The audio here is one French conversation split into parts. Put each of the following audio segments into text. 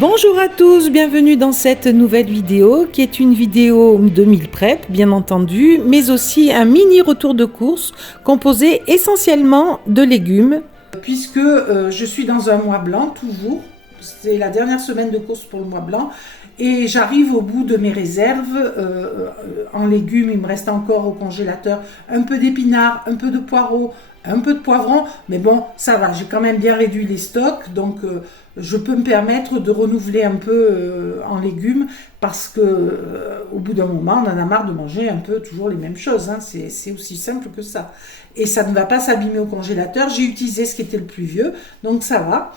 Bonjour à tous, bienvenue dans cette nouvelle vidéo qui est une vidéo de meal prep bien entendu, mais aussi un mini retour de course composé essentiellement de légumes. Puisque je suis dans un mois blanc toujours, c'est la dernière semaine de course pour le mois blanc et j'arrive au bout de mes réserves en légumes. Il me reste encore au congélateur un peu d'épinards, un peu de poireaux, un peu de poivrons, mais bon, ça va, j'ai quand même bien réduit les stocks, donc je peux me permettre de renouveler un peu en légumes, parce que au bout d'un moment, on en a marre de manger un peu toujours les mêmes choses, hein. C'est aussi simple que ça. Et ça ne va pas s'abîmer au congélateur, j'ai utilisé ce qui était le plus vieux, donc ça va.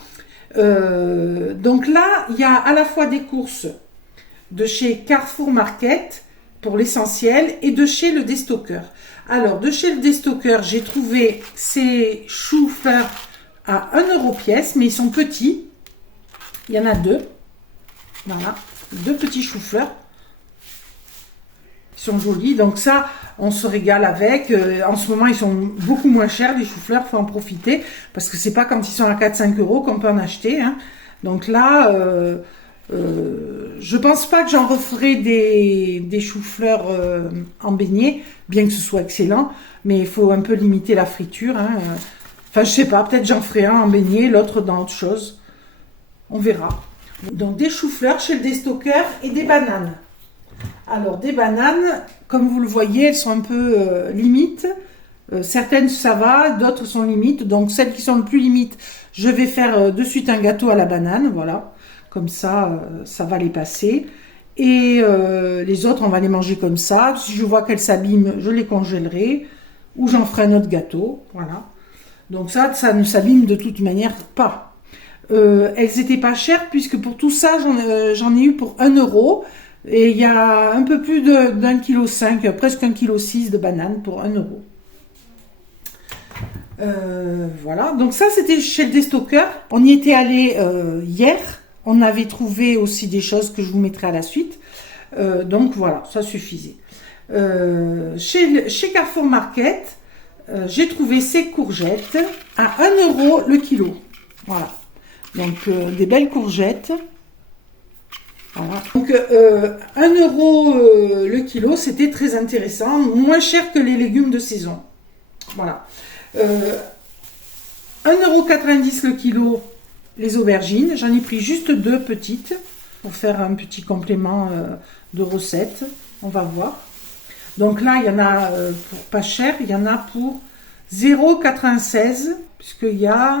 Donc là, il y a à la fois des courses de chez Carrefour Market, pour l'essentiel, et de chez le Destocker. Alors, de chez le Destocker, j'ai trouvé ces choux-fleurs à 1 € pièce, mais ils sont petits. Il y en a deux. Voilà, deux petits choux-fleurs. Ils sont jolis, donc ça, on se régale avec. En ce moment, ils sont beaucoup moins chers, les choux-fleurs, il faut en profiter, parce que c'est pas quand ils sont à 4-5 € qu'on peut en acheter, hein. Donc là... je pense pas que j'en referai des choux-fleurs en beignet, bien que ce soit excellent, mais il faut un peu limiter la friture, hein. Enfin, je sais pas, peut-être j'en ferai un en beignet, l'autre dans autre chose. On verra. Donc des choux-fleurs chez le Destocker et des bananes. Alors des bananes, comme vous le voyez, elles sont un peu limites. Certaines ça va, d'autres sont limites. Donc celles qui sont le plus limites, je vais faire de suite un gâteau à la banane, voilà. Comme ça, ça va les passer. Et les autres, on va les manger comme ça. Si je vois qu'elles s'abîment, je les congèlerai. Ou j'en ferai un autre gâteau. Voilà. Donc ça ne s'abîme de toute manière pas. Elles n'étaient pas chères, puisque pour tout ça, j'en ai eu pour 1 €. Et il y a un peu plus d'1,5 kg, presque 1,6 kg de bananes pour 1 €. Voilà. Donc ça, c'était chez le Destocker. On y était allé hier. On avait trouvé aussi des choses que je vous mettrai à la suite. Donc voilà, ça suffisait. Chez Carrefour Market, j'ai trouvé ces courgettes à 1 € le kilo. Voilà. Donc des belles courgettes. Voilà. Donc 1 € le kilo, c'était très intéressant. Moins cher que les légumes de saison. Voilà. 1,90 € le kilo. Les aubergines, j'en ai pris juste 2 petites pour faire un petit complément de recette. On va voir. Donc là, il y en a pour pas cher, il y en a pour 0,96 €, puisqu'il y a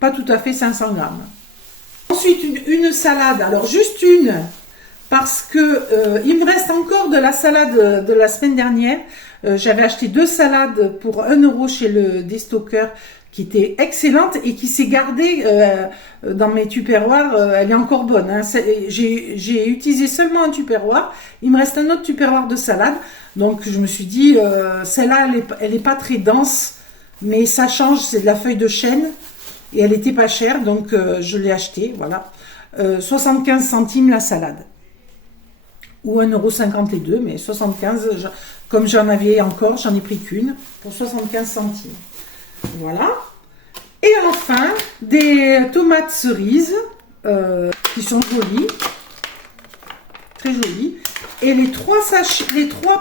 pas tout à fait 500 grammes. Ensuite, une salade, alors juste une, parce que il me reste encore de la salade de la semaine dernière. J'avais acheté 2 salades pour 1 € chez le Destocker, qui était excellente et qui s'est gardée dans mes tupperwares. Elle est encore bonne, hein. J'ai utilisé seulement un tupperware. Il me reste un autre tupperware de salade. Donc je me suis dit, celle-là, elle est pas très dense, mais ça change, c'est de la feuille de chêne. Et elle était pas chère, donc je l'ai achetée, voilà. 75 centimes la salade. Ou 1,50 € les deux, mais 75, comme j'en avais encore, j'en ai pris qu'une, pour 75 centimes. Voilà. Et enfin, des tomates cerises qui sont jolies, très jolies. Et les 3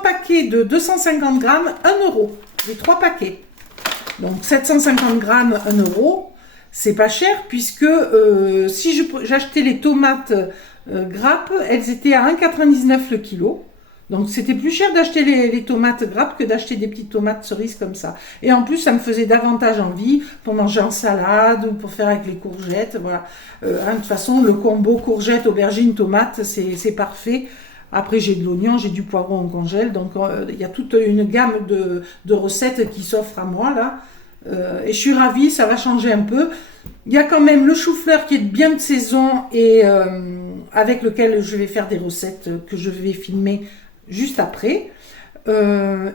paquets de 250 grammes, 1 €. Les 3 paquets. Donc 750 grammes, 1 €. C'est pas cher, puisque si j'achetais les tomates grappes, elles étaient à 1,99 € le kilo. Donc c'était plus cher d'acheter les tomates grappes que d'acheter des petites tomates cerises comme ça. Et en plus, ça me faisait davantage envie pour manger en salade ou pour faire avec les courgettes. Voilà. De toute façon, le combo courgettes, aubergines, tomates, c'est parfait. Après, j'ai de l'oignon, j'ai du poivron en congèle. Donc il y a toute une gamme de recettes qui s'offrent à moi là. Et je suis ravie, ça va changer un peu. Il y a quand même le chou-fleur qui est bien de saison et avec lequel je vais faire des recettes que je vais filmer juste après.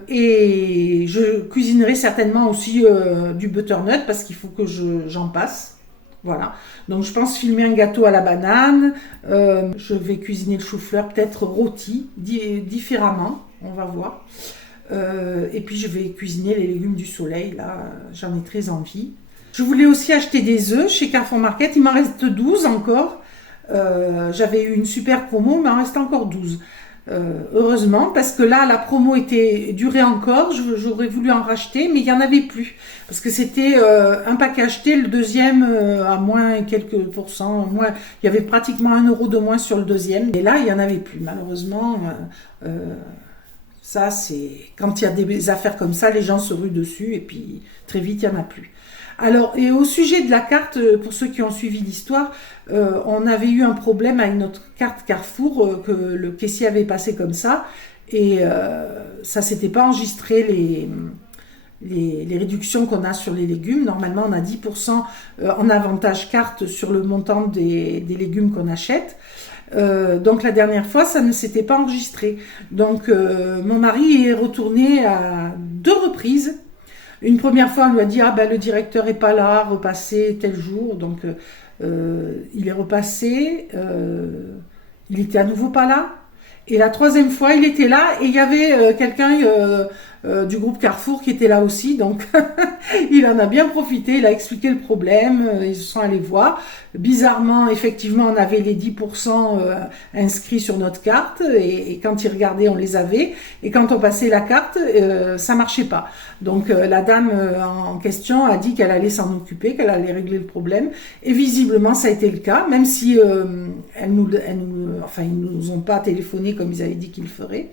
Et je cuisinerai certainement aussi du butternut, parce qu'il faut que j'en passe. Voilà. Donc je pense filmer un gâteau à la banane. Je vais cuisiner le chou-fleur peut-être rôti différemment. On va voir. Et puis je vais cuisiner les légumes du soleil, là, j'en ai très envie. Je voulais aussi acheter des œufs chez Carrefour Market, il m'en reste 12 encore. j'avais eu une super promo, mais il en restait encore 12. Heureusement, parce que là, la promo durait encore, j'aurais voulu en racheter, mais il n'y en avait plus. Parce que c'était un paquet acheté, le deuxième à moins quelques pourcents, moins, il y avait pratiquement 1 euro de moins sur le deuxième, et là, il n'y en avait plus, malheureusement. Ça, c'est quand il y a des affaires comme ça, les gens se ruent dessus, et puis très vite, il n'y en a plus. Alors, et au sujet de la carte, pour ceux qui ont suivi l'histoire, on avait eu un problème avec notre carte Carrefour, que le caissier avait passé comme ça, et ça s'était pas enregistré les réductions qu'on a sur les légumes. Normalement, on a 10% en avantage carte sur le montant des légumes qu'on achète. Donc la dernière fois, ça ne s'était pas enregistré. Donc mon mari est retourné à 2 reprises. Une première fois, on lui a dit « Ah ben le directeur est pas là, repassez tel jour. » Donc il est repassé, il était à nouveau pas là. Et la troisième fois, il était là et il y avait quelqu'un du groupe Carrefour qui était là aussi. Donc il en a bien profité, il a expliqué le problème, ils se sont allés voir. Bizarrement, effectivement, on avait les 10% inscrits sur notre carte et quand ils regardaient, on les avait. Et quand on passait la carte, ça marchait pas. Donc la dame en question a dit qu'elle allait s'en occuper, qu'elle allait régler le problème. Et visiblement, ça a été le cas, même si ils nous ont pas téléphoné comme ils avaient dit qu'ils le feraient.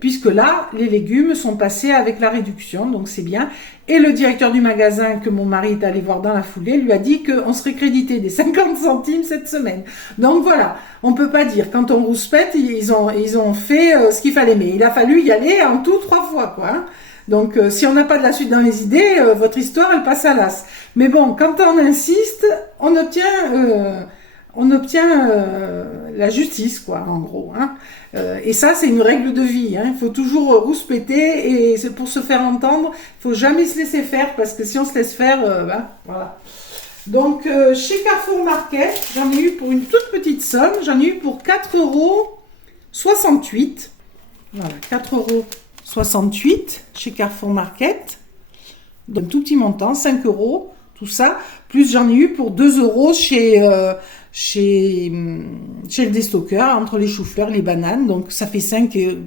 Puisque là, les légumes sont passés avec la réduction, donc c'est bien. Et le directeur du magasin que mon mari est allé voir dans la foulée lui a dit qu'on serait crédité des 50 centimes cette semaine. Donc voilà, on peut pas dire, quand on rouspète, ils ont fait ce qu'il fallait, mais il a fallu y aller en tout 3 fois, quoi. Hein. Donc si on n'a pas de la suite dans les idées, votre histoire, elle passe à l'as. Mais bon, quand on insiste, on obtient la justice, quoi, en gros. Hein. Et ça, c'est une règle de vie. Hein. Il faut toujours rouspéter et pour se faire entendre, il faut jamais se laisser faire parce que si on se laisse faire, voilà. Donc, chez Carrefour Market, j'en ai eu pour une toute petite somme. J'en ai eu pour 4,68 €. Voilà, 4,68 € chez Carrefour Market. Donc, tout petit montant, 5 €, tout ça. Plus j'en ai eu pour 2 € chez le déstockeur, entre les choux-fleurs, les bananes. Donc, ça fait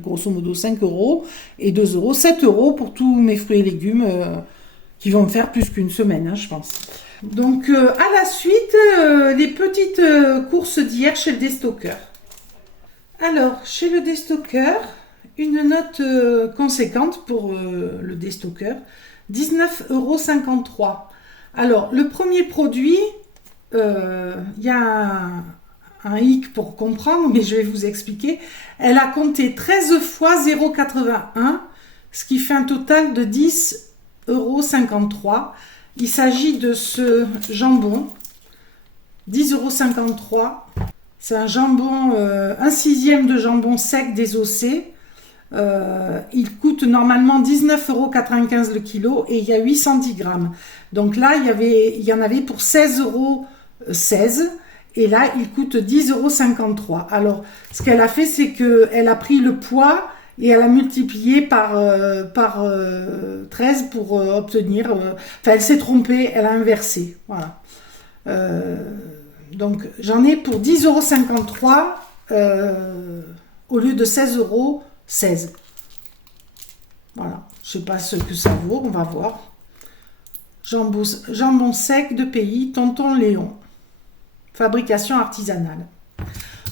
grosso modo 5 € et 2 €, 7 € pour tous mes fruits et légumes qui vont me faire plus qu'une semaine, hein, je pense. Donc, à la suite, les petites courses d'hier chez le déstockeur. Alors, chez le déstockeur, une note conséquente pour le déstockeur, 19,53 €. Alors, le premier produit, y a un hic pour comprendre, mais je vais vous expliquer. Elle a compté 13 fois 0,81, ce qui fait un total de 10,53 €. Il s'agit de ce jambon, 10,53 €. C'est un jambon, 1/6 de jambon sec désossé. Il coûte normalement 19,95 € le kilo et il y a 810 grammes. Donc là, il y en avait pour 16,16 € et là, il coûte 10,53 €. Alors, ce qu'elle a fait, c'est qu'elle a pris le poids et elle a multiplié par 13 pour obtenir... elle s'est trompée, elle a inversé. Voilà. Donc, j'en ai pour 10,53 € au lieu de 16,16 €. Voilà. Je sais pas ce que ça vaut, on va voir. Jambon sec de pays, Tonton Léon. Fabrication artisanale.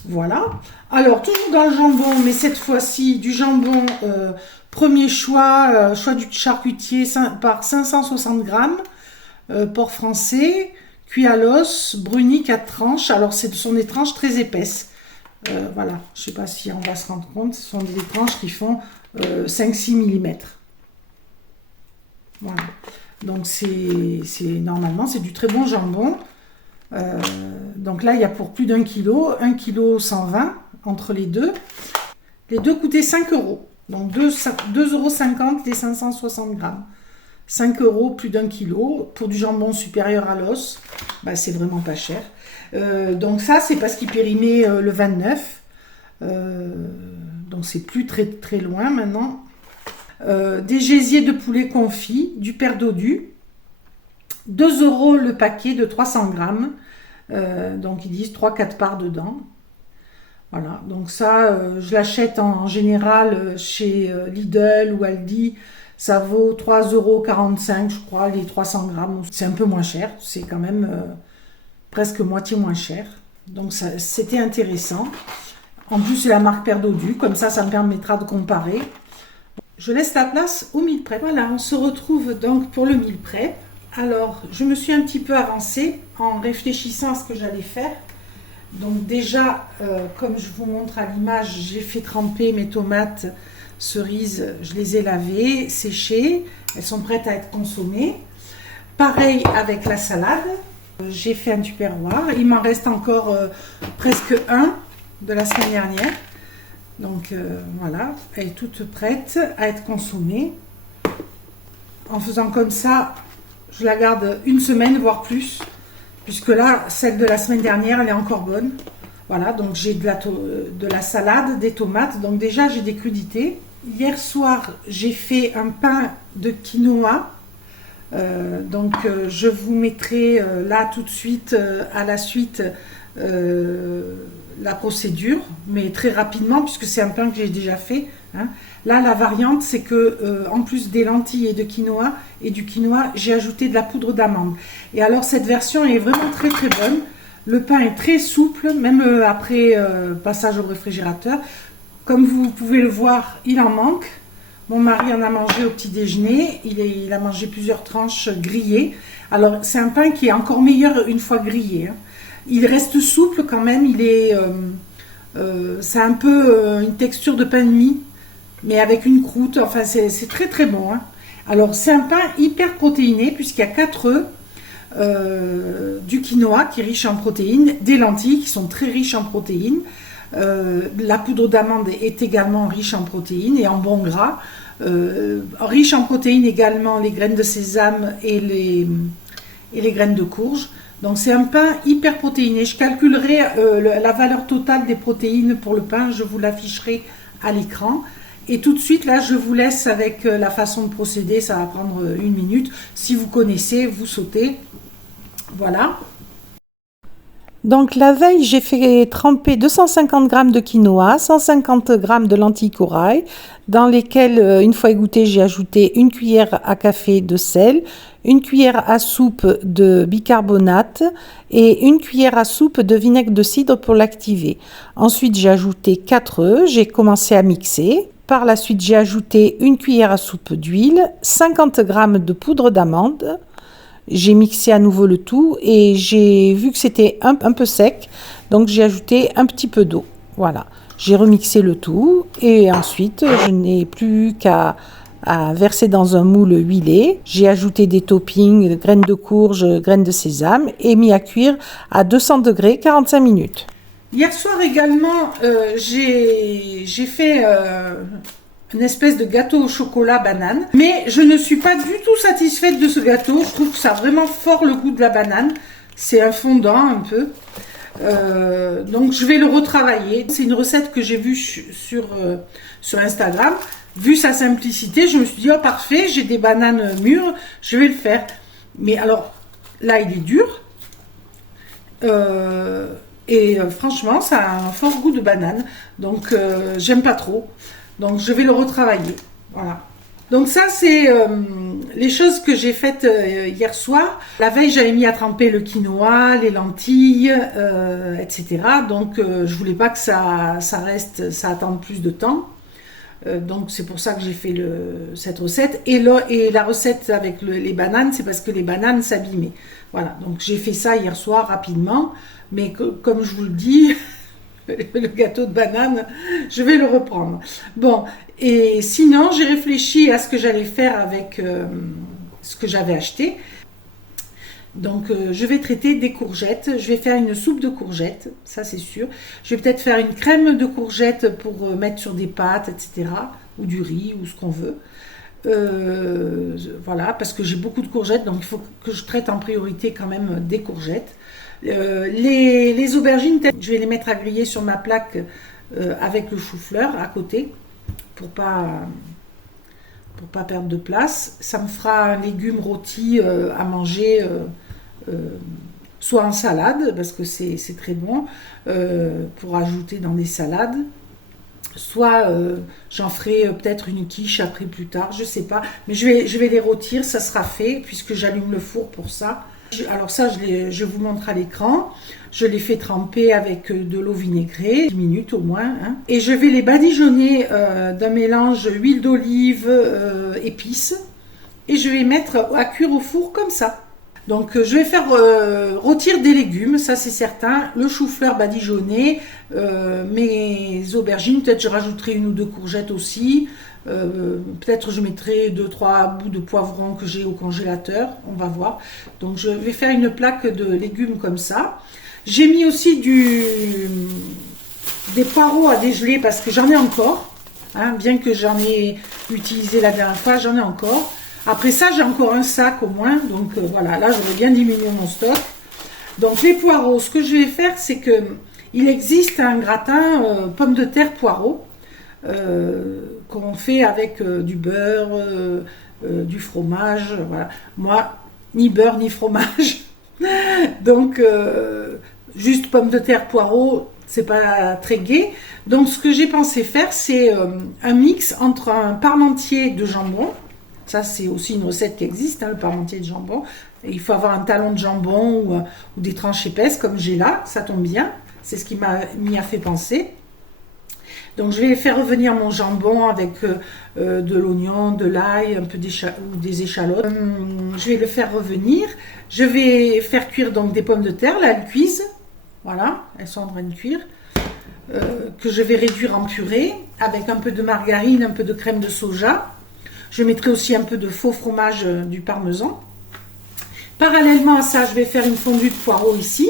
Voilà. Alors, toujours dans le jambon, mais cette fois-ci, du jambon premier choix, choix du charcutier par 560 grammes, porc français, cuit à l'os, bruni 4 tranches. Alors, ce sont des tranches très épaisses. Voilà, je ne sais pas si on va se rendre compte, ce sont des tranches qui font 5-6 mm. Voilà. Donc, normalement, c'est du très bon jambon. Donc là, il y a pour plus d'1 kilo, 1,120 kg entre les deux. Les deux coûtaient 5 €. Donc 2,50 € les 560 grammes. 5 € plus d'1 kilo. Pour du jambon supérieur à l'os, c'est vraiment pas cher. Donc ça, c'est parce qu'il périmait le 29. Donc c'est plus très, très loin maintenant. Des gésiers de poulet confit, du père dodu. 2 € le paquet de 300 grammes. Donc ils disent 3-4 parts dedans. Voilà, donc ça, je l'achète en général chez Lidl ou Aldi. Ça vaut 3,45 € je crois, les 300 grammes. C'est un peu moins cher, c'est quand même presque moitié moins cher. Donc c'était intéressant. En plus, c'est la marque Perdodu, comme ça me permettra de comparer. Je laisse la place au meal prep. Voilà, on se retrouve donc pour le meal prep. Alors, je me suis un petit peu avancée en réfléchissant à ce que j'allais faire. Donc déjà, comme je vous montre à l'image, j'ai fait tremper mes tomates cerises, je les ai lavées, séchées, elles sont prêtes à être consommées. Pareil avec la salade, j'ai fait un tupperware, il m'en reste encore presque un de la semaine dernière. Donc voilà, elle est toute prête à être consommée. En faisant comme ça, je la garde une semaine, voire plus, puisque là, celle de la semaine dernière, elle est encore bonne. Voilà, donc j'ai de la salade, des tomates, donc déjà j'ai des crudités. Hier soir, j'ai fait un pain de quinoa. Je vous mettrai là tout de suite, à la suite, la procédure, mais très rapidement puisque c'est un pain que j'ai déjà fait. Hein. Là, la variante, c'est que en plus des lentilles et du quinoa, j'ai ajouté de la poudre d'amande. Et alors cette version est vraiment très très bonne. Le pain est très souple, même après passage au réfrigérateur. Comme vous pouvez le voir, il en manque. Mon mari en a mangé au petit déjeuner. Il a mangé plusieurs tranches grillées. Alors c'est un pain qui est encore meilleur une fois grillé. Hein. Il reste souple quand même. C'est un peu une texture de pain de mie, mais avec une croûte. Enfin, c'est très très bon. Hein. Alors, c'est un pain hyper protéiné puisqu'il y a 4 œufs, du quinoa qui est riche en protéines, des lentilles qui sont très riches en protéines. La poudre d'amande est également riche en protéines et en bons gras. Riche en protéines également les graines de sésame et les graines de courge. Donc c'est un pain hyper protéiné. Je calculerai la valeur totale des protéines pour le pain, je vous l'afficherai à l'écran. Et tout de suite, là, je vous laisse avec la façon de procéder, ça va prendre 1 minute. Si vous connaissez, vous sautez. Voilà. Donc la veille, j'ai fait tremper 250 g de quinoa, 150 g de lentilles corail, dans lesquelles, une fois égouttées, j'ai ajouté 1 cuillère à café de sel, 1 cuillère à soupe de bicarbonate et 1 cuillère à soupe de vinaigre de cidre pour l'activer. Ensuite, j'ai ajouté 4 œufs, j'ai commencé à mixer. Par la suite, j'ai ajouté 1 cuillère à soupe d'huile, 50 g de poudre d'amande. J'ai mixé à nouveau le tout et j'ai vu que c'était un peu sec, donc j'ai ajouté un petit peu d'eau. Voilà, j'ai remixé le tout et ensuite je n'ai plus qu'à verser dans un moule huilé. J'ai ajouté des toppings, graines de courge, graines de sésame et mis à cuire à 200 degrés 45 minutes. Hier soir également, j'ai fait une espèce de gâteau au chocolat banane. Mais je ne suis pas du tout satisfaite de ce gâteau. Je trouve que ça a vraiment fort le goût de la banane. C'est un fondant un peu. Donc je vais le retravailler. C'est une recette que j'ai vue sur Instagram. Vu sa simplicité, je me suis dit, oh parfait, j'ai des bananes mûres, je vais le faire. Mais alors, là il est dur. Franchement, ça a un fort goût de banane. Donc j'aime pas trop. Donc je vais le retravailler. Voilà. Donc ça c'est les choses que j'ai faites hier soir. La veille j'avais mis à tremper le quinoa, les lentilles, etc. Donc je voulais pas que ça attende plus de temps. Donc c'est pour ça que j'ai fait cette recette. Et la recette avec les bananes, c'est parce que les bananes s'abîmaient. Voilà. Donc j'ai fait ça hier soir rapidement. Mais comme je vous le dis, le gâteau de banane, je vais le reprendre. Bon, et sinon, j'ai réfléchi à ce que j'allais faire avec ce que j'avais acheté. Donc, je vais traiter des courgettes. Je vais faire une soupe de courgettes, ça c'est sûr. Je vais peut-être faire une crème de courgettes pour mettre sur des pâtes, etc. Ou du riz, ou ce qu'on veut. Voilà, parce que j'ai beaucoup de courgettes, donc il faut que je traite en priorité quand même des courgettes. Les aubergines, je vais les mettre à griller sur ma plaque avec le chou-fleur à côté pour pas perdre de place. Ça me fera un légume rôti à manger soit en salade, parce que c'est très bon pour ajouter dans des salades. Soit j'en ferai peut-être une quiche après plus tard, je sais pas. Mais je vais les rôtir, ça sera fait, puisque j'allume le four pour ça. Alors ça, je vous montre à l'écran. Je les fais tremper avec de l'eau vinaigrée, 10 minutes au moins. Hein. Et je vais les badigeonner d'un mélange huile d'olive, épices. Et je vais mettre à cuire au four comme ça. Donc je vais faire rôtir des légumes, ça c'est certain. Le chou-fleur badigeonné, mes aubergines, peut-être je rajouterai une ou deux courgettes aussi. Peut-être je mettrai 2-3 bouts de poivron que j'ai au congélateur, on va voir. Donc je vais faire une plaque de légumes comme ça. J'ai mis aussi des poireaux à dégeler parce que j'en ai encore. Hein, bien que j'en ai utilisé la dernière fois, j'en ai encore. Après ça, j'ai encore un sac au moins. Donc voilà, là j'aurais bien diminué mon stock. Donc les poireaux, ce que je vais faire, c'est que il existe un gratin pommes de terre poireaux. Qu'on fait avec du beurre, du fromage. Voilà. Moi, ni beurre ni fromage. Donc, juste pommes de terre, poireaux, c'est pas très gai. Donc, ce que j'ai pensé faire, c'est un mix entre un parmentier de jambon. Ça, c'est aussi une recette qui existe, hein, le parmentier de jambon. Et il faut avoir un talon de jambon ou des tranches épaisses, comme j'ai là. Ça tombe bien. C'est ce qui m'y a fait penser. Donc je vais faire revenir mon jambon avec de l'oignon, de l'ail, un peu des échalotes. Je vais le faire revenir. Je vais faire cuire donc des pommes de terre, là elles cuisent. Voilà, elles sont en train de cuire. Que je vais réduire en purée avec un peu de margarine, un peu de crème de soja. Je mettrai aussi un peu de faux fromage du parmesan. Parallèlement à ça, je vais faire une fondue de poireaux ici.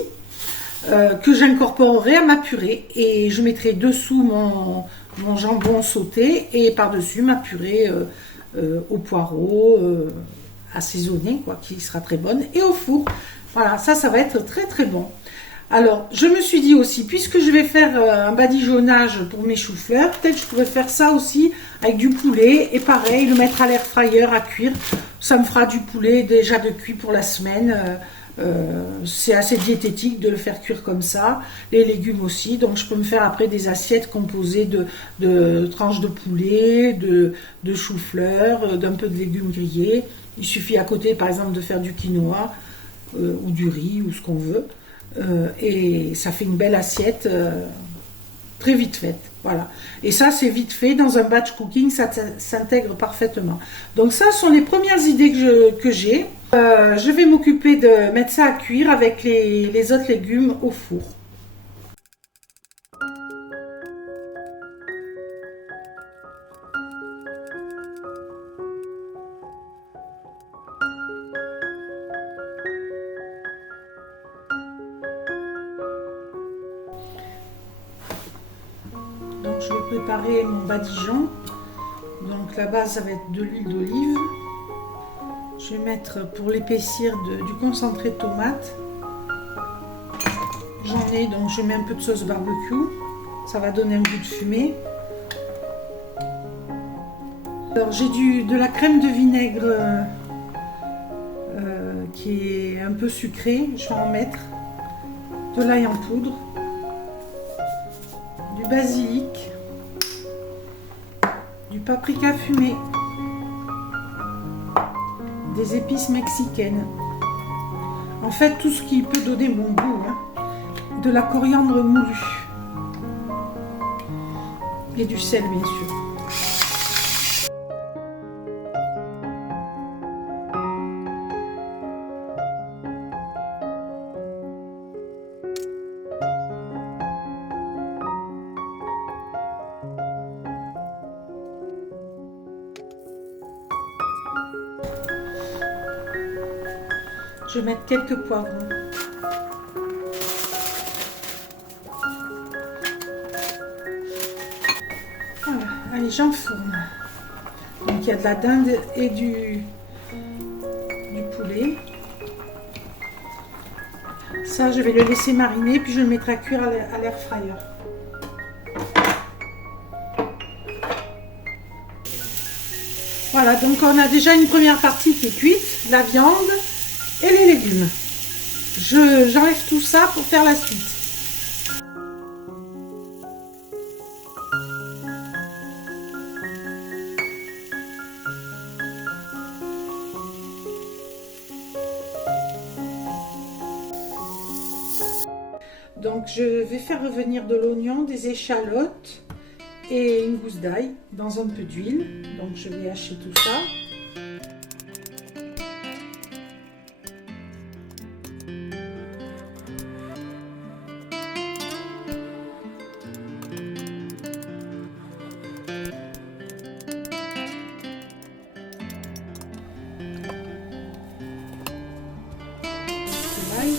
Que j'incorporerai à ma purée et je mettrai dessous mon jambon sauté et par-dessus ma purée au poireau assaisonnée, quoi, qui sera très bonne, et au four. Voilà, ça va être très très bon. Alors, je me suis dit aussi, puisque je vais faire un badigeonnage pour mes choux-fleurs, peut-être je pourrais faire ça aussi avec du poulet et pareil, le mettre à l'air fryer à cuire. Ça me fera du poulet déjà de cuit pour la semaine. C'est assez diététique de le faire cuire comme ça, les légumes aussi, donc je peux me faire après des assiettes composées de tranches de poulet, de chou-fleur, d'un peu de légumes grillés. Il suffit à côté par exemple de faire du quinoa ou du riz ou ce qu'on veut, et ça fait une belle assiette très vite faite. Voilà. Et ça, c'est vite fait. Dans un batch cooking, ça s'intègre parfaitement. Donc ça, ce sont les premières idées que j'ai. Je vais m'occuper de mettre ça à cuire avec les autres légumes au four. Donc je vais préparer mon badigeon. Donc la base, ça va être de l'huile d'olive. Je vais mettre pour l'épaissir du concentré de tomate. J'en ai, donc je mets un peu de sauce barbecue. Ça va donner un goût de fumée. Alors j'ai de la crème de vinaigre qui est un peu sucrée. Je vais en mettre. De l'ail en poudre. Du basilic. Du paprika fumé. Des épices mexicaines. En fait, tout ce qui peut donner bon goût. Hein. De la coriandre moulue. Et du sel, bien sûr. Je vais mettre quelques poivrons. Voilà, allez, j'enfourne. Donc il y a de la dinde et du poulet. Ça, je vais le laisser mariner, puis je le mettrai à cuire à l'air fryer. Voilà, donc on a déjà une première partie qui est cuite, la viande et les légumes. j'enlève tout ça pour faire la suite. Donc je vais faire revenir de l'oignon, des échalotes et une gousse d'ail dans un peu d'huile. Donc je vais hacher tout ça. L'ail.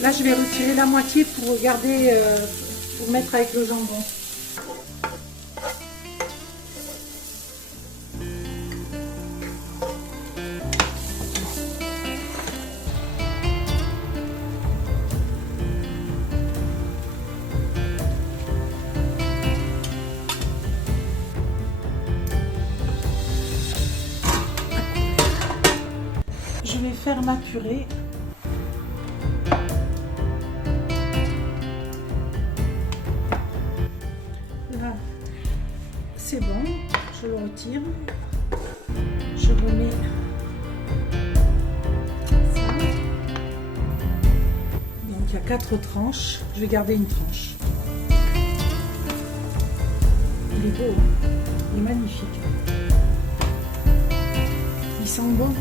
Là, je vais retirer la moitié pour garder, pour mettre avec le jambon. Je vais faire ma purée. Là, c'est bon, je le retire. Je remets ça. Donc il y a 4 tranches. Je vais garder une tranche. Il est beau, hein, il est magnifique. Il sent bon.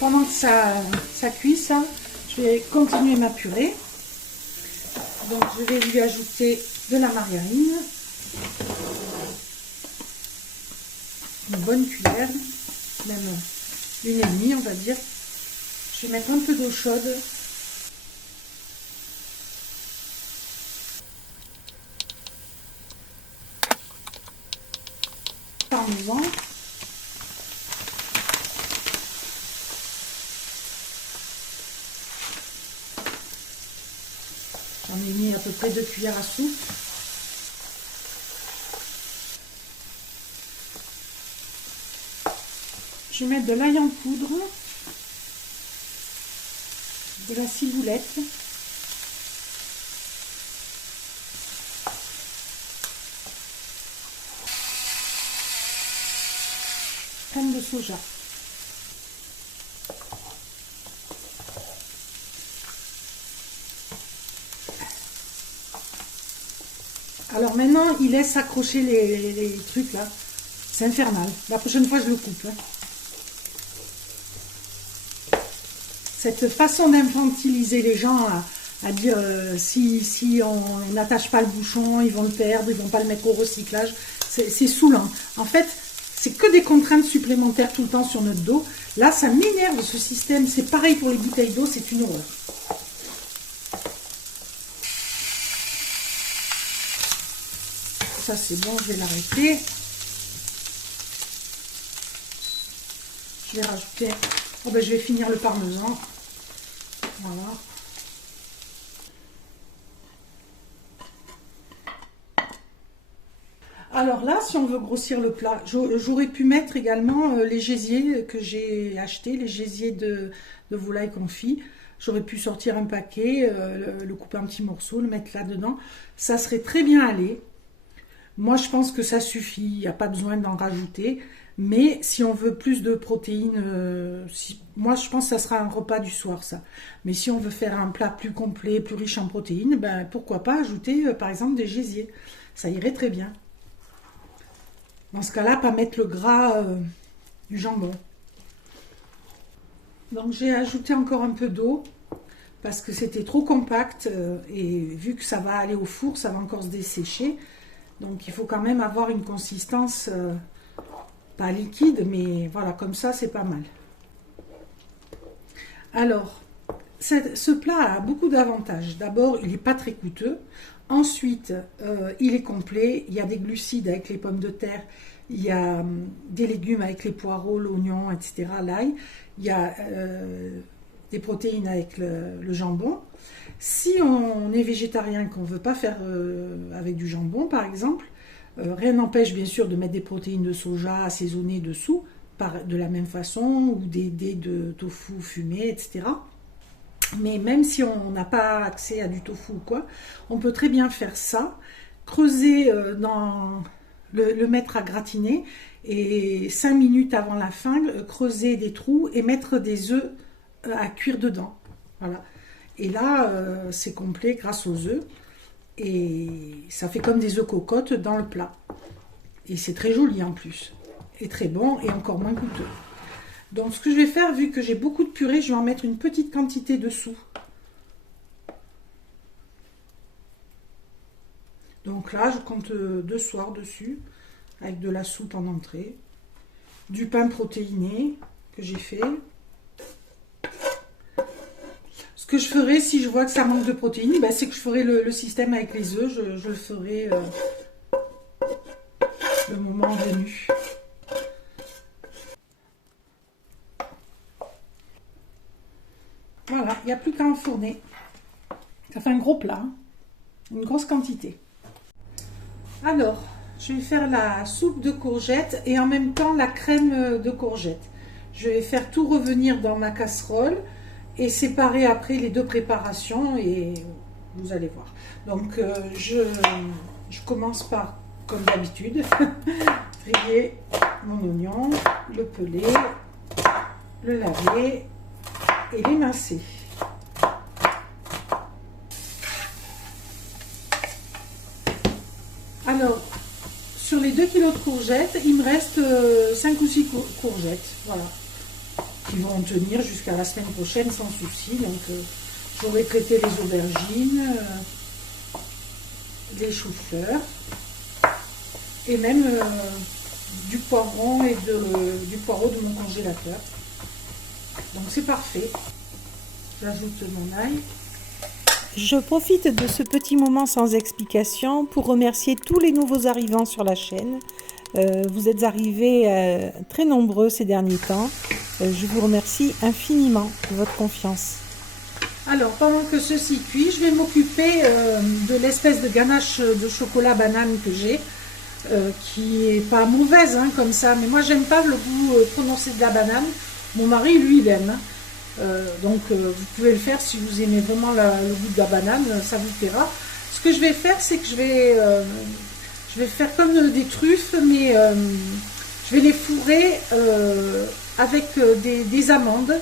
Pendant que ça cuit, je vais continuer ma purée. Donc je vais lui ajouter de la margarine, une bonne cuillère, même une et demie on va dire. Je vais mettre un peu d'eau chaude. Parmesan. J'en ai mis à peu près 2 cuillères à soupe. Je vais mettre de l'ail en poudre, de la ciboulette, crème de soja. Alors maintenant, il laisse accrocher les trucs là. C'est infernal. La prochaine fois, je le coupe. Cette façon d'infantiliser les gens à dire si on n'attache pas le bouchon, ils vont le perdre, ils vont pas le mettre au recyclage, c'est saoulant. En fait, c'est que des contraintes supplémentaires tout le temps sur notre dos. Là, ça m'énerve ce système. C'est pareil pour les bouteilles d'eau, c'est une horreur. Ça c'est bon, je vais l'arrêter. Je vais rajouter, oh ben, je vais finir le parmesan. Voilà. Alors là, si on veut grossir le plat, j'aurais pu mettre également les gésiers que j'ai achetés, les gésiers de volaille confit. J'aurais pu sortir un paquet, le couper en petits morceaux, le mettre là-dedans. Ça serait très bien allé. Moi, je pense que ça suffit, il n'y a pas besoin d'en rajouter. Mais si on veut plus de protéines, moi, je pense que ça sera un repas du soir, ça. Mais si on veut faire un plat plus complet, plus riche en protéines, ben, pourquoi pas ajouter, par exemple, des gésiers. Ça irait très bien. Dans ce cas-là, pas mettre le gras du jambon. Donc, j'ai ajouté encore un peu d'eau parce que c'était trop compact et vu que ça va aller au four, ça va encore se dessécher. Donc il faut quand même avoir une consistance pas liquide, mais voilà, comme ça c'est pas mal. Alors, ce plat a beaucoup d'avantages. D'abord, il n'est pas très coûteux. Ensuite, il est complet. Il y a des glucides avec les pommes de terre. Il y a des légumes avec les poireaux, l'oignon, etc., l'ail. Il y a des protéines avec le jambon. Si on est végétarien, qu'on ne veut pas faire avec du jambon, par exemple, rien n'empêche bien sûr de mettre des protéines de soja assaisonnées dessous, de la même façon, ou des dés de tofu fumé, etc. Mais même si on n'a pas accès à du tofu ou quoi, on peut très bien faire ça, creuser le mettre à gratiner et 5 minutes avant la fin, creuser des trous et mettre des œufs à cuire dedans. Voilà. Et là, c'est complet grâce aux œufs. Et ça fait comme des œufs cocottes dans le plat. Et c'est très joli en plus. Et très bon et encore moins coûteux. Donc ce que je vais faire, vu que j'ai beaucoup de purée, je vais en mettre une petite quantité dessous. Donc là, je compte 2 soirs dessus, avec de la soupe en entrée, du pain protéiné que j'ai fait. Ce que je ferai, si je vois que ça manque de protéines, ben, c'est que je ferai le système avec les œufs. Je le ferai le moment venu. Voilà, il n'y a plus qu'à enfourner. Ça fait un gros plat, hein, une grosse quantité. Alors, je vais faire la soupe de courgettes et en même temps la crème de courgettes. Je vais faire tout revenir dans ma casserole et séparer après les 2 préparations et vous allez voir. Donc, je commence par, comme d'habitude, trier mon oignon, le peler, le laver et l'émincer. Alors, sur les 2 kg de courgettes, il me reste 5 ou 6 courgettes, voilà, qui vont tenir jusqu'à la semaine prochaine sans souci. Donc, j'aurai traité les aubergines, les choux-fleurs, et même du poivron et du poireau de mon congélateur. Donc, c'est parfait. J'ajoute mon ail. Je profite de ce petit moment sans explication pour remercier tous les nouveaux arrivants sur la chaîne. Vous êtes arrivés très nombreux ces derniers temps. Je vous remercie infiniment de votre confiance. Alors, pendant que ceci cuit, je vais m'occuper de l'espèce de ganache de chocolat banane que j'ai, qui est pas mauvaise hein, comme ça, mais moi j'aime pas le goût prononcé de la banane. Mon mari, lui, il aime. Donc vous pouvez le faire si vous aimez vraiment le goût de la banane, ça vous plaira. Ce que je vais faire, c'est que je vais faire comme des truffes, mais je vais les fourrer avec des amandes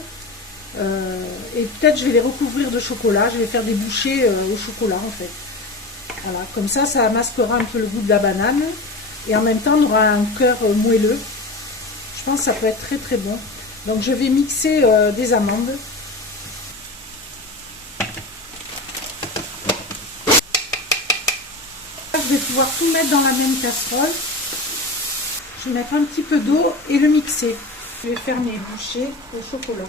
et peut-être je vais les recouvrir de chocolat. Je vais faire des bouchées au chocolat en fait. Voilà, comme ça masquera un peu le goût de la banane et en même temps on aura un cœur moelleux. Je pense que ça peut être très très bon. Donc je vais mixer des amandes. Je vais pouvoir tout mettre dans la même casserole. Je vais mettre un petit peu d'eau et le mixer. Je vais faire mes bouchées au chocolat.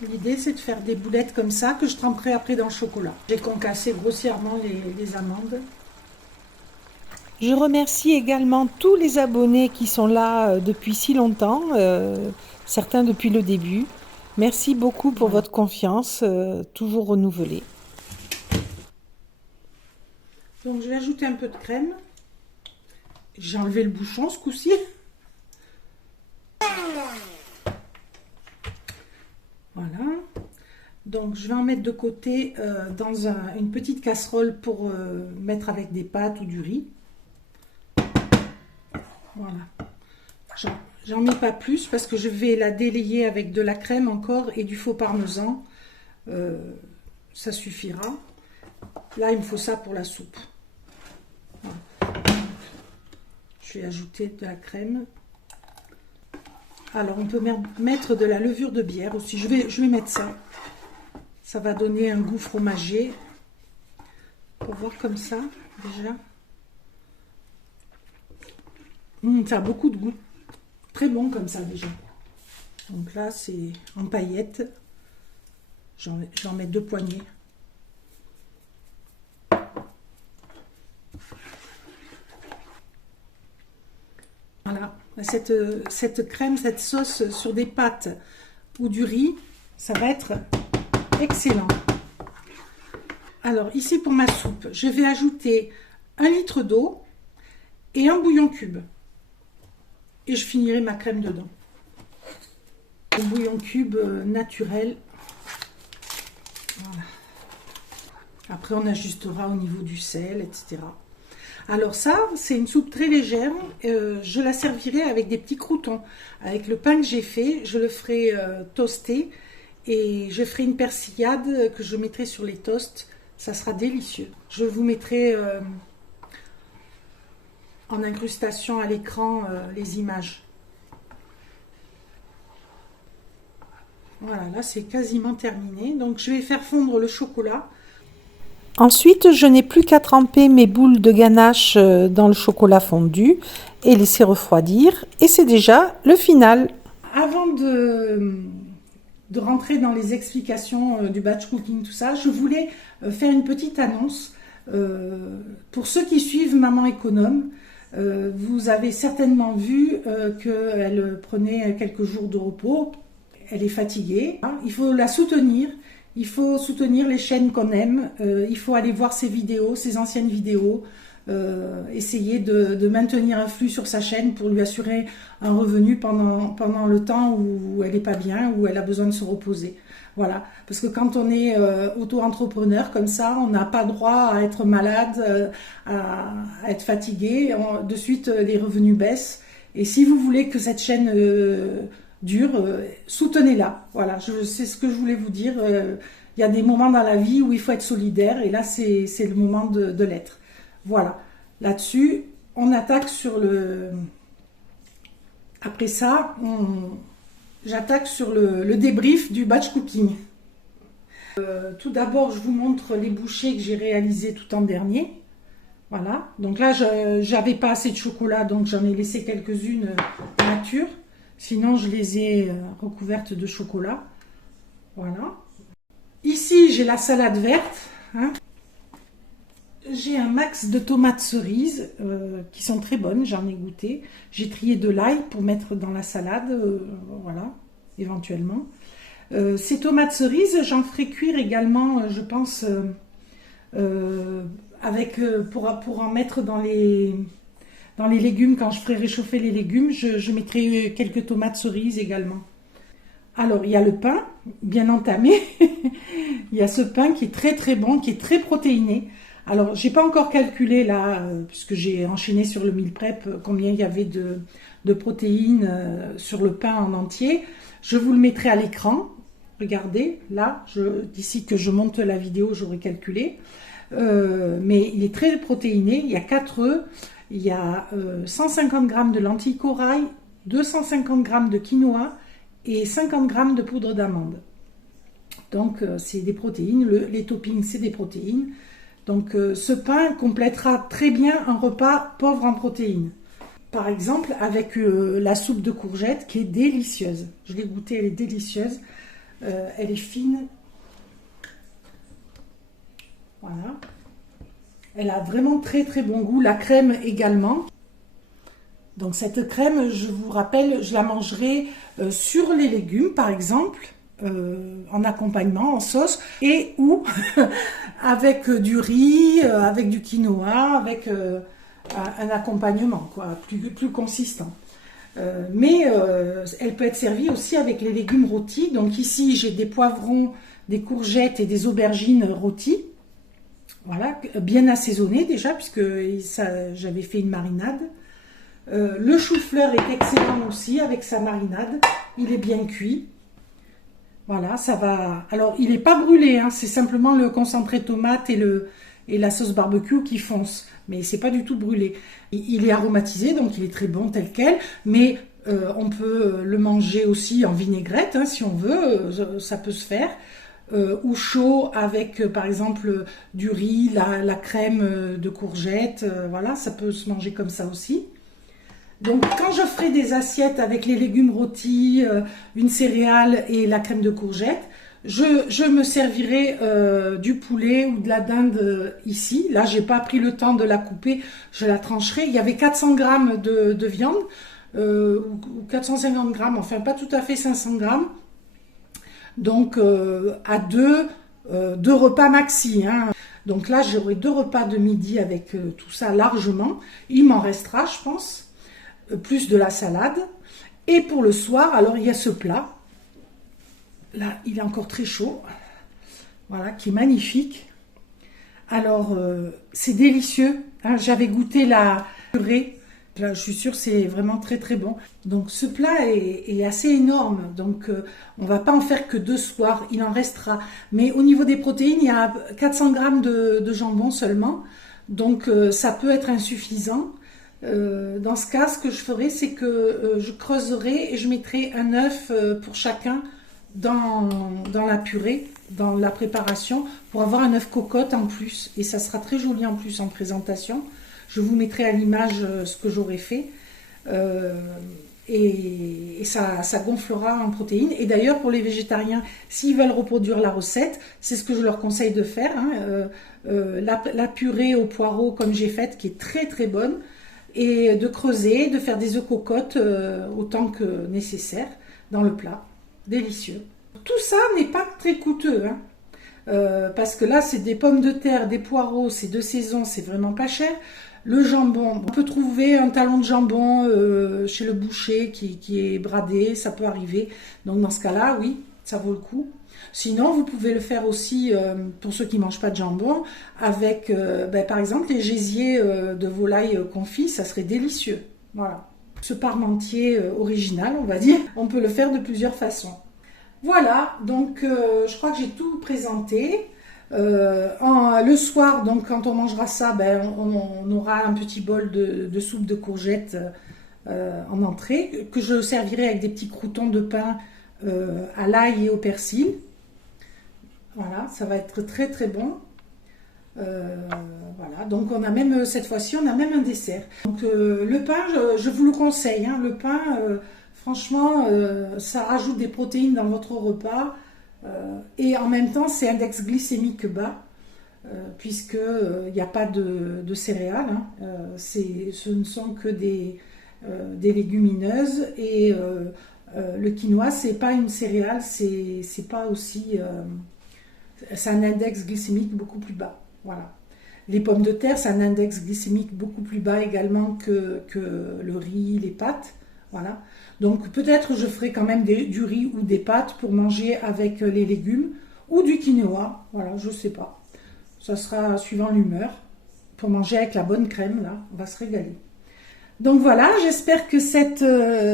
L'idée c'est de faire des boulettes comme ça que je tremperai après dans le chocolat. J'ai concassé grossièrement les amandes. Je remercie également tous les abonnés qui sont là depuis si longtemps, certains depuis le début. Merci beaucoup pour votre confiance, toujours renouvelée. Donc je vais ajouter un peu de crème. J'ai enlevé le bouchon ce coup-ci. Voilà. Donc je vais en mettre de côté dans une petite casserole pour mettre avec des pâtes ou du riz. Voilà. J'en mets pas plus parce que je vais la délayer avec de la crème encore et du faux parmesan. Ça suffira. Là, il me faut ça pour la soupe. Voilà. Je vais ajouter de la crème. Alors, on peut mettre de la levure de bière aussi. Je vais mettre ça. Ça va donner un goût fromager. Pour voir comme ça, déjà. Ça a beaucoup de goût. Très bon comme ça déjà. Donc là, c'est en paillettes. J'en mets 2 poignées. Voilà, cette crème, cette sauce sur des pâtes ou du riz, ça va être excellent. Alors ici pour ma soupe, je vais ajouter 1 litre d'eau et un bouillon cube. Et je finirai ma crème dedans. Un bouillon cube naturel. Voilà. Après on ajustera au niveau du sel, etc. Alors ça, c'est une soupe très légère. Je la servirai avec des petits croûtons. Avec le pain que j'ai fait, je le ferai toaster et je ferai une persillade que je mettrai sur les toasts. Ça sera délicieux. Je vous mettrai en incrustation à l'écran les images. Voilà, là c'est quasiment terminé. Donc je vais faire fondre le chocolat. Ensuite, je n'ai plus qu'à tremper mes boules de ganache dans le chocolat fondu et laisser refroidir. Et c'est déjà le final. Avant de rentrer dans les explications du batch cooking, tout ça, je voulais faire une petite annonce. Pour ceux qui suivent Maman Économe, vous avez certainement vu qu'elle prenait quelques jours de repos. Elle est fatiguée. Il faut la soutenir. Il faut soutenir les chaînes qu'on aime. Il faut aller voir ses vidéos, ses anciennes vidéos. Essayer de maintenir un flux sur sa chaîne pour lui assurer un revenu pendant le temps où elle n'est pas bien, où elle a besoin de se reposer. Voilà, parce que quand on est auto-entrepreneur comme ça, on n'a pas droit à être malade, à être fatigué. De suite, les revenus baissent. Et si vous voulez que cette chaîne dure, soutenez-la. Voilà, c'est ce que je voulais vous dire. Il y a des moments dans la vie où il faut être solidaire, et là, c'est le moment de l'être. Voilà, là-dessus, on attaque sur le... Après ça, j'attaque sur le débrief du batch cooking. Tout d'abord, je vous montre les bouchées que j'ai réalisées tout en dernier. Voilà, donc là, j'avais pas assez de chocolat, donc j'en ai laissé quelques-unes nature. Sinon, je les ai recouvertes de chocolat. Voilà. Ici, j'ai la salade verte. Hein. J'ai un max de tomates cerises qui sont très bonnes, j'en ai goûté. J'ai trié de l'ail pour mettre dans la salade, voilà, éventuellement. Ces tomates cerises, j'en ferai cuire également, je pense, pour en mettre dans les légumes. Quand je ferai réchauffer les légumes, je mettrai quelques tomates cerises également. Alors, il y a le pain, bien entamé. Il y a ce pain qui est très très bon, qui est très protéiné. Alors, j'ai pas encore calculé là, puisque j'ai enchaîné sur le meal prep, combien il y avait de protéines sur le pain en entier. Je vous le mettrai à l'écran. Regardez, là, d'ici que je monte la vidéo, j'aurai calculé. Mais il est très protéiné. Il y a 4 œufs, il y a 150 g de lentilles corail, 250 g de quinoa et 50 g de poudre d'amande. Donc, c'est des protéines. Les toppings, c'est des protéines. Donc ce pain complétera très bien un repas pauvre en protéines. Par exemple avec la soupe de courgettes qui est délicieuse. Je l'ai goûtée, elle est délicieuse. Elle est fine. Voilà. Elle a vraiment très très bon goût. La crème également. Donc cette crème, je vous rappelle, je la mangerai sur les légumes par exemple. En accompagnement, en sauce, et ou avec du riz, avec du quinoa, avec un accompagnement quoi, plus consistant. Mais elle peut être servie aussi avec les légumes rôtis. Donc ici, j'ai des poivrons, des courgettes et des aubergines rôties. Voilà, bien assaisonnées déjà, puisque j'avais fait une marinade. Le chou-fleur est excellent aussi avec sa marinade. Il est bien cuit. Voilà, ça va. Alors, il n'est pas brûlé, hein, c'est simplement le concentré tomate et la sauce barbecue qui fonce. Mais c'est pas du tout brûlé. Il est aromatisé, donc il est très bon tel quel. Mais on peut le manger aussi en vinaigrette, hein, si on veut. Ça peut se faire. Ou chaud avec, par exemple, du riz, la crème de courgettes. Voilà, ça peut se manger comme ça aussi. Donc, quand je ferai des assiettes avec les légumes rôtis, une céréale et la crème de courgette, Je me servirai du poulet ou de la dinde ici. Là, j'ai pas pris le temps de la couper, je la trancherai. Il y avait 400 grammes de viande, ou 450 grammes, enfin pas tout à fait 500 grammes. Donc à deux repas maxi, hein. Donc là, j'aurai 2 repas de midi avec tout ça largement. Il m'en restera, je pense, plus de la salade. Et pour le soir, alors il y a ce plat. Là, il est encore très chaud. Voilà, qui est magnifique. Alors, c'est délicieux, hein. J'avais goûté la purée. Là, je suis sûre que c'est vraiment très très bon. Donc ce plat est assez énorme. Donc on va pas en faire que 2 soirs, il en restera. Mais au niveau des protéines, il y a 400 grammes de jambon seulement. Donc ça peut être insuffisant. Dans ce cas, ce que je ferai, c'est que je creuserai et je mettrai un œuf pour chacun dans la purée, dans la préparation, pour avoir un œuf cocotte en plus. Et ça sera très joli en plus en présentation. Je vous mettrai à l'image ce que j'aurais fait. Et ça gonflera en protéines. Et d'ailleurs, pour les végétariens, s'ils veulent reproduire la recette, c'est ce que je leur conseille de faire, hein. La purée au poireau, comme j'ai faite, qui est très très bonne, et de creuser, de faire des œufs cocottes autant que nécessaire dans le plat. Délicieux. Tout ça n'est pas très coûteux, hein. Parce que là, c'est des pommes de terre, des poireaux, c'est de saison, c'est vraiment pas cher. Le jambon, on peut trouver un talon de jambon chez le boucher qui est bradé, ça peut arriver. Donc dans ce cas-là, oui, ça vaut le coup. Sinon, vous pouvez le faire aussi, pour ceux qui ne mangent pas de jambon, avec par exemple les gésiers de volaille confit, ça serait délicieux. Voilà. Ce parmentier original, on va dire, on peut le faire de plusieurs façons. Voilà, donc je crois que j'ai tout présenté. Le soir, donc quand on mangera ça, on aura un petit bol de soupe de courgettes en entrée, que je servirai avec des petits croûtons de pain à l'ail et au persil. Voilà, ça va être très très bon. Voilà, donc on a même, cette fois-ci, on a même un dessert. Donc le pain, je vous le conseille, hein, le pain, franchement, ça rajoute des protéines dans votre repas. Et en même temps, c'est index glycémique bas, puisque il n'y a pas de céréales, hein. Ce ne sont que des légumineuses, et le quinoa, c'est pas une céréale, c'est pas aussi, c'est un index glycémique beaucoup plus bas. Voilà. Les pommes de terre, c'est un index glycémique beaucoup plus bas également que le riz, les pâtes. Voilà. Donc peut-être je ferai quand même du riz ou des pâtes pour manger avec les légumes, ou du quinoa, voilà, je sais pas. Ça sera suivant l'humeur, pour manger avec la bonne crème, là, on va se régaler. Donc voilà, j'espère que cette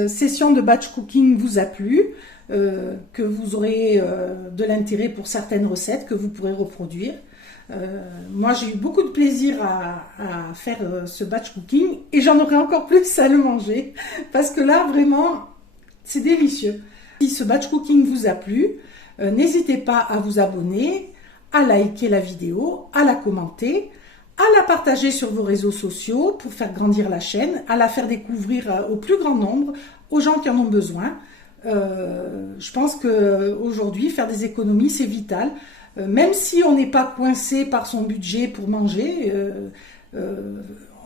session de batch cooking vous a plu, que vous aurez de l'intérêt pour certaines recettes que vous pourrez reproduire. Moi j'ai eu beaucoup de plaisir à faire ce batch cooking, et j'en aurai encore plus à le manger, parce que là vraiment c'est délicieux. Si ce batch cooking vous a plu, n'hésitez pas à vous abonner, à liker la vidéo, à la commenter, à la partager sur vos réseaux sociaux pour faire grandir la chaîne, à la faire découvrir au plus grand nombre, aux gens qui en ont besoin. Je pense qu'aujourd'hui, faire des économies, c'est vital. Même si on n'est pas coincé par son budget pour manger,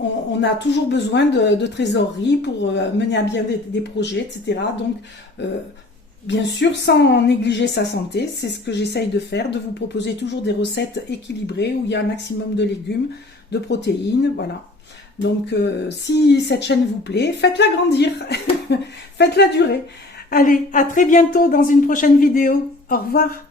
on a toujours besoin de trésorerie pour mener à bien des projets, etc. Donc, bien sûr, sans négliger sa santé, c'est ce que j'essaye de faire, de vous proposer toujours des recettes équilibrées où il y a un maximum de légumes, de protéines, voilà. Donc, si cette chaîne vous plaît, faites-la grandir, faites-la durer. Allez, à très bientôt dans une prochaine vidéo. Au revoir.